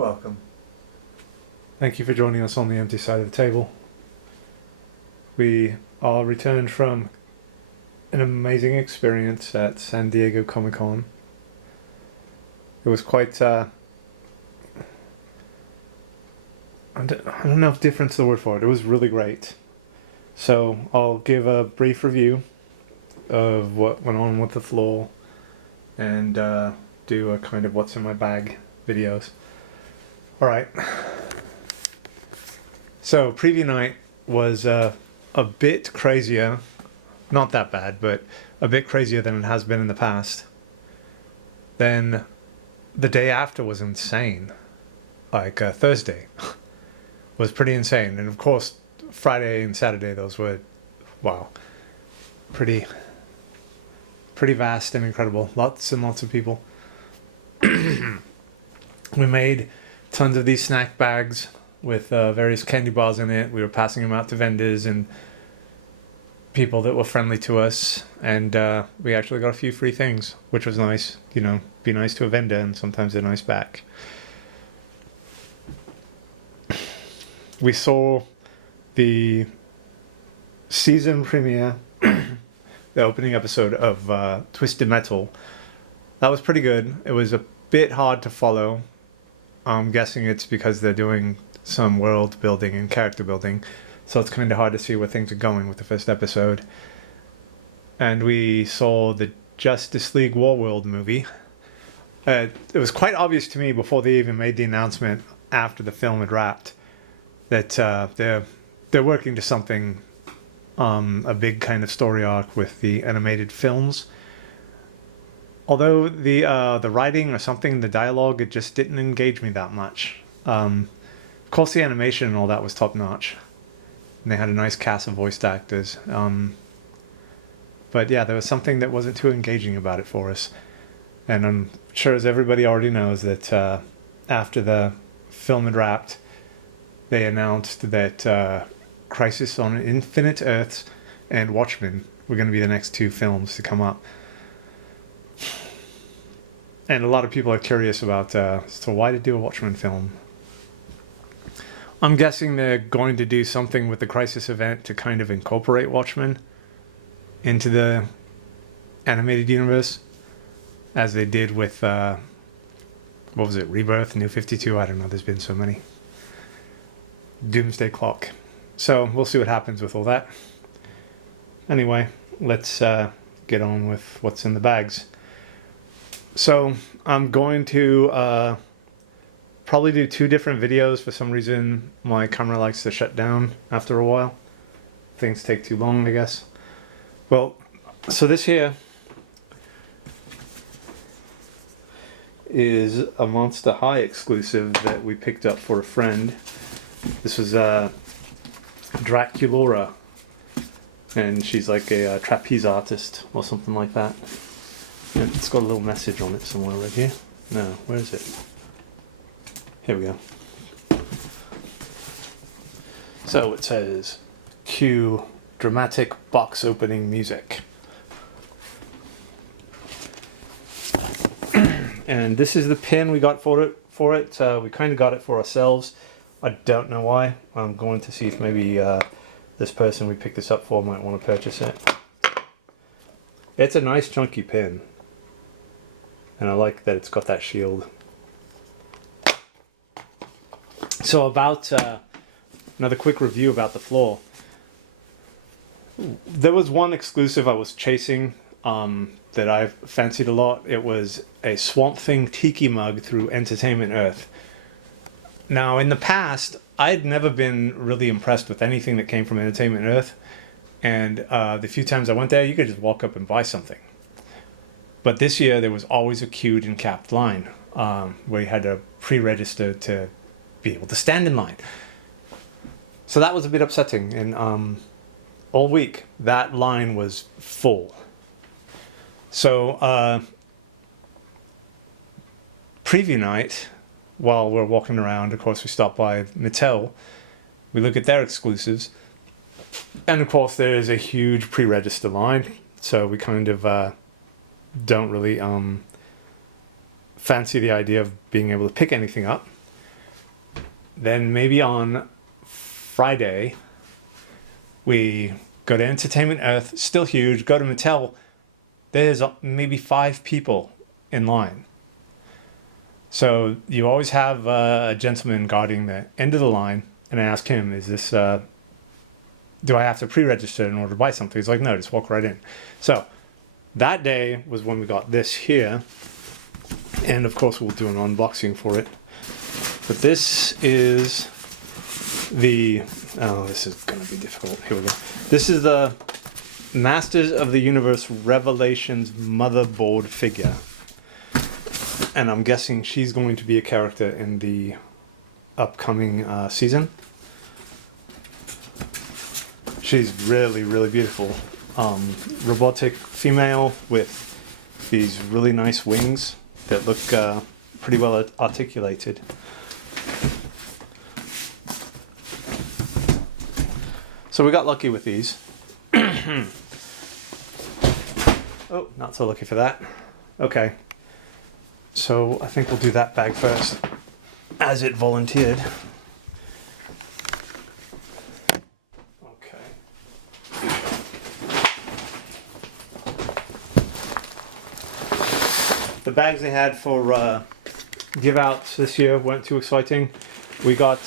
Welcome. Thank you for joining us on the empty side of the table. We all returned from an amazing experience at San Diego ComicCon. It was quite, I don't know if different's the word for it. It was really great. So I'll give a brief review of what went on with the floor and do a kind of what's in my bag videos. Alright. So preview night was a bit crazier. Not that bad, but a bit crazier than it has been in the past. Then the day after was insane. Like Thursday was pretty insane. And of course, Friday and Saturday, those were, wow, pretty vast and incredible. Lots and lots of people. We made tons of these snack bags with various candy bars in it. We were passing them out to vendors and people that were friendly to us, and we actually got a few free things, which was nice. You know, be nice to a vendor and sometimes they're nice back. We saw the season premiere, the opening episode of Twisted Metal. That was pretty good. It was a bit hard to follow. I'm guessing it's because they're doing some world building and character building, so it's kind of hard to see where things are going with the first episode. And we saw the Justice League Warworld movie. It was quite obvious to me before they even made the announcement after the film had wrapped that they're working to something, a big kind of story arc with the animated films. Although the writing or something, the dialogue, it just didn't engage me that much. Of course, the animation and all that was top notch, and they had a nice cast of voiced actors. But yeah, there was something that wasn't too engaging about it for us. And I'm sure, as everybody already knows, that after the film had wrapped, they announced that Crisis on Infinite Earths and Watchmen were going to be the next two films to come up. And a lot of people are curious about, so why to do a Watchmen film? I'm guessing they're going to do something with the Crisis event to kind of incorporate Watchmen into the animated universe, as they did with, what was it, Rebirth, New 52? I don't know, there's been so many. Doomsday Clock. So we'll see what happens with all that. Anyway, let's get on with what's in the bags. So I'm going to probably do two different videos. For some reason my camera likes to shut down after a while. Things take too long, I guess. Well, so this here is a Monster High exclusive that we picked up for a friend. This was Draculora, and she's like a trapeze artist or something like that. And it's got a little message on it somewhere right here. No, where is it? Here we go. So it says, cue dramatic box opening music. And this is the pin we got for it. We kind of got it for ourselves. I don't know why. I'm going to see if maybe this person we picked this up for might want to purchase it. It's a nice chunky pin. And I like that it's got that shield. So about another quick review about the floor. There was one exclusive I was chasing that I fancied a lot. It was a Swamp Thing tiki mug through Entertainment Earth. Now, in the past, I'd never been really impressed with anything that came from Entertainment Earth. And the few times I went there, you could just walk up and buy something. But this year, there was always a queued and capped line where you had to pre-register to be able to stand in line. So that was a bit upsetting. And all week, that line was full. So preview night, while we're walking around, of course, we stop by Mattel. We look at their exclusives. And of course, there is a huge pre-register line. So we kind of don't really fancy the idea of being able to pick anything up. Then maybe on Friday, we go to Entertainment Earth, still huge, go to Mattel. There's maybe 5 people in line. So you always have a gentleman guarding the end of the line, and I ask him, is this, do I have to pre-register in order to buy something? He's like, no, just walk right in. So that day was when we got this here, and of course we'll do an unboxing for it. But this is the, oh, this is going to be difficult. Here we go. This is the Masters of the Universe Revelations motherboard figure. And I'm guessing she's going to be a character in the upcoming season. She's really, really beautiful. Robotic female with these really nice wings that look pretty well articulated. So we got lucky with these. Oh, not so lucky for that. Okay. So I think we'll do that bag first, as it volunteered. Okay. The bags they had for give outs this year weren't too exciting. We got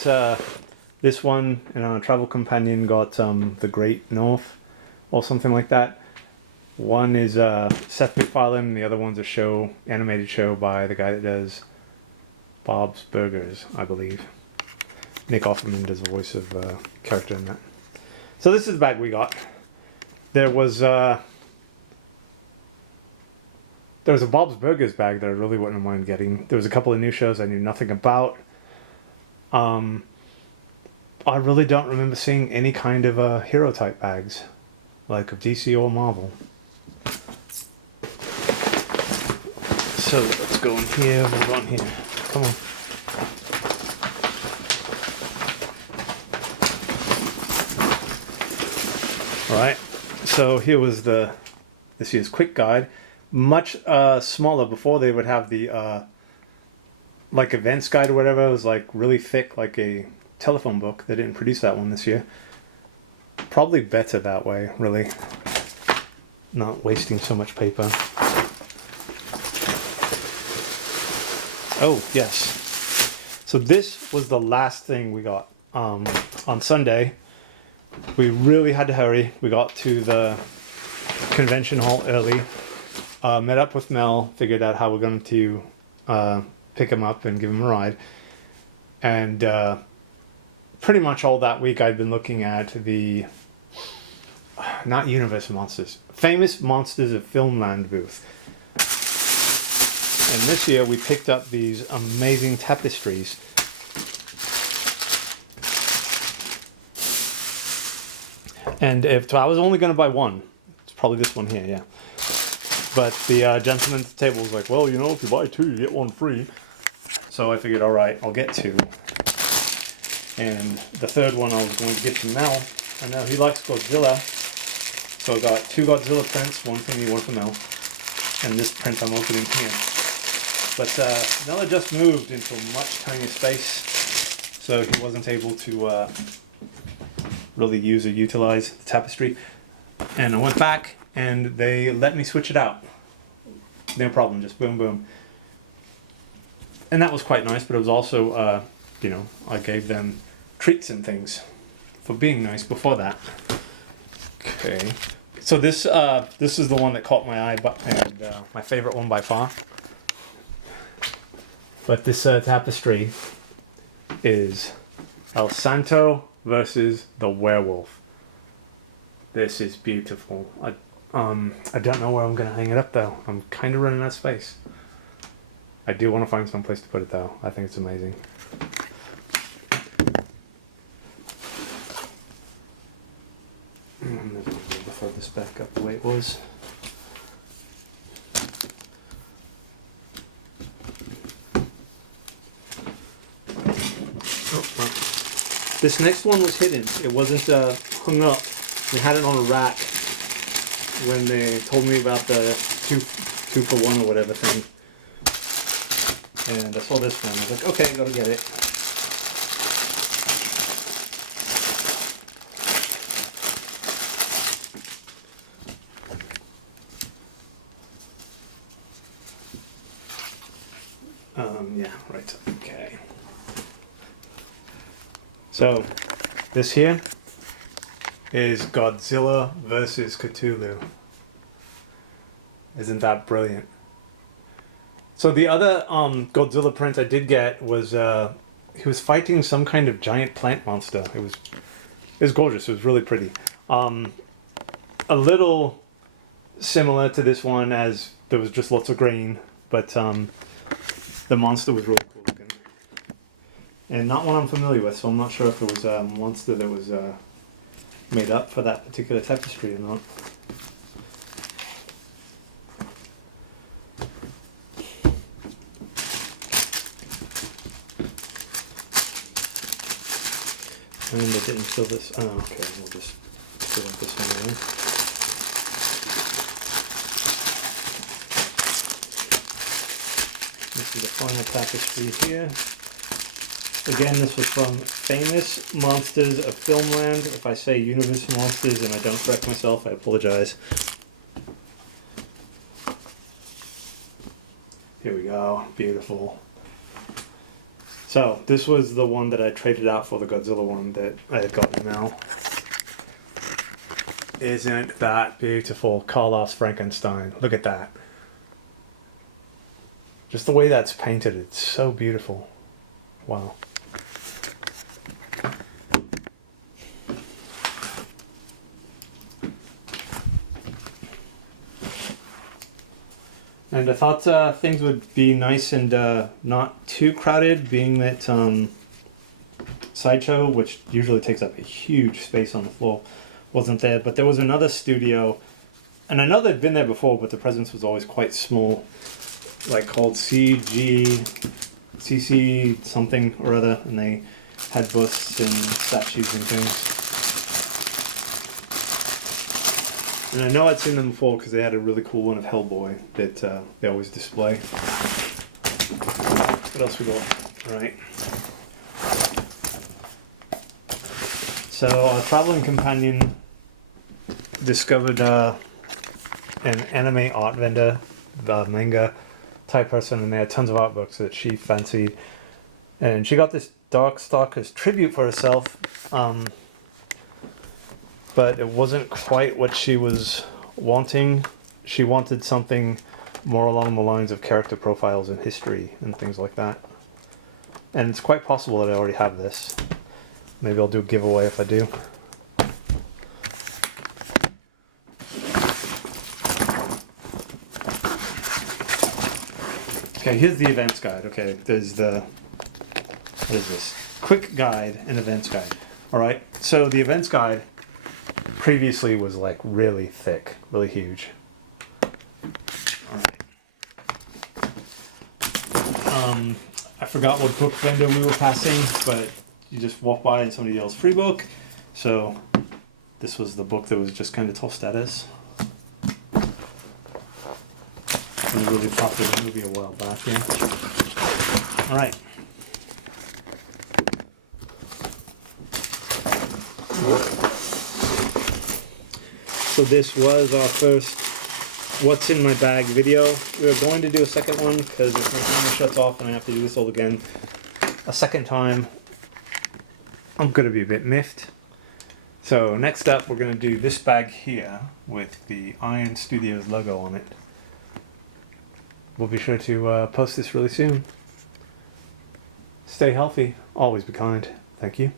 this one, and our travel companion got the Great North or something like that. One is Seth MacFarlane, the other one's a animated show by the guy that does Bob's Burgers, I believe. Nick Offerman does the voice of character in that. So this is the bag we got. There was a Bob's Burgers bag that I really wouldn't mind getting. There was a couple of new shows I knew nothing about. I really don't remember seeing any kind of hero type bags, like of DC or Marvel. So let's go in here, we'll go in here. Come on. Alright, so here was this year's quick guide. Much smaller. Before they would have the like events guide or whatever. It was like really thick, like a telephone book. They didn't produce that one this year. Probably better that way, really. Not wasting so much paper. Oh, yes. So this was the last thing we got. On Sunday, we really had to hurry. We got to the convention hall early. Met up with Mel, figured out how we're going to pick him up and give him a ride. And pretty much all that week I've been looking at the, not Universal Monsters, Famous Monsters of Filmland booth. And this year we picked up these amazing tapestries. And if I was only going to buy one, it's probably this one here, yeah. But the gentleman at the table was like, well, you know, if you buy 2, you get 1 free. So I figured, all right, I'll get 2. And the third one I was going to give to Mel. I know he likes Godzilla. So I got 2 Godzilla prints, 1 for me, 1 for Mel. And this print I'm opening here. But Mel had just moved into a much tinier space, so he wasn't able to really use or utilize the tapestry. And I went back, and they let me switch it out. No problem, just boom, boom. And that was quite nice, but it was also, you know, I gave them treats and things for being nice before that. Okay. So this is the one that caught my eye, and my favorite one by far. But this tapestry is El Santo versus the werewolf. This is beautiful. I don't know where I'm going to hang it up though. I'm kind of running out of space. I do want to find some place to put it though. I think it's amazing. I'm going to throw this back up the way it was. This next one was hidden. It wasn't hung up. We had it on a rack when they told me about the two for one or whatever thing. And I saw this one. I was like, okay, gotta get it. Yeah, right. Okay. So, this here is Godzilla versus Cthulhu. Isn't that brilliant? So the other Godzilla print I did get was he was fighting some kind of giant plant monster. It was gorgeous. It was really pretty. A little similar to this one, as there was just lots of green, but the monster was really cool looking. And not one I'm familiar with, so I'm not sure if it was a monster that was made up for that particular tapestry or not. And they didn't fill this. Oh, okay. We'll just fill up this one there. This is the final tapestry here. Again, this was from Famous Monsters of Filmland. If I say Universe Monsters and I don't correct myself, I apologize. Here we go. Beautiful. So, this was the one that I traded out for the Godzilla one that I had gotten now. Isn't that beautiful? Carlos Frankenstein. Look at that. Just the way that's painted, it's so beautiful. Wow. And I thought things would be nice and not too crowded, being that Sideshow, which usually takes up a huge space on the floor, wasn't there. But there was another studio, and I know they'd been there before, but the presence was always quite small, like called CC something or other, and they had busts and statues and things. And I know I'd seen them before because they had a really cool one of Hellboy that they always display. What else we got? Right. So our traveling companion discovered an anime art vendor, manga type person, and they had tons of art books that she fancied. And she got this Darkstalkers tribute for herself. But it wasn't quite what she was wanting. She wanted something more along the lines of character profiles in history and things like that. And it's quite possible that I already have this. Maybe I'll do a giveaway if I do. Okay, here's the events guide. Okay, there's the, what is this? Quick guide and events guide. Alright, so the events guide previously was like really thick, really huge. Alright. I forgot what book vendor we were passing, but you just walk by and somebody yells free book. So this was the book that was just kind of tossed at us. It was a really popular movie a while back, yeah. Alright. So this was our first What's in My Bag video. We were going to do a second one because if my camera shuts off and I have to do this all again a second time, I'm going to be a bit miffed. So next up we're going to do this bag here with the Iron Studios logo on it. We'll be sure to post this really soon. Stay healthy, always be kind. Thank you.